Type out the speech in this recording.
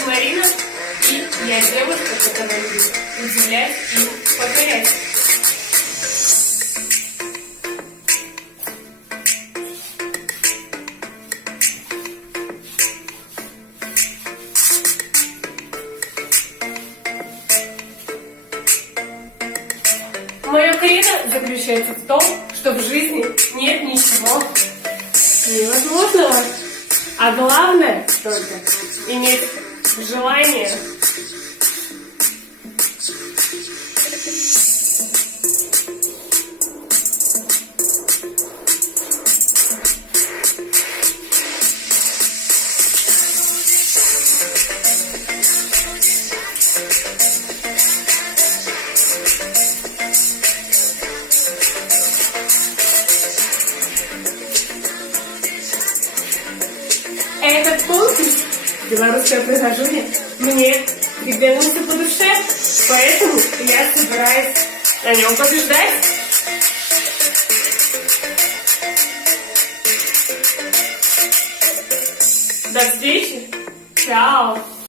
зовут Марина, и я девушка, которая любит удивлять и покорять. Мое кредо заключается в том, что в жизни нет ничего невозможного, а главное только иметь желание. Этот конкурс «Белорусское происхождение» мне приглянулся по душе, поэтому я собираюсь на нем побеждать. До встречи! Чао!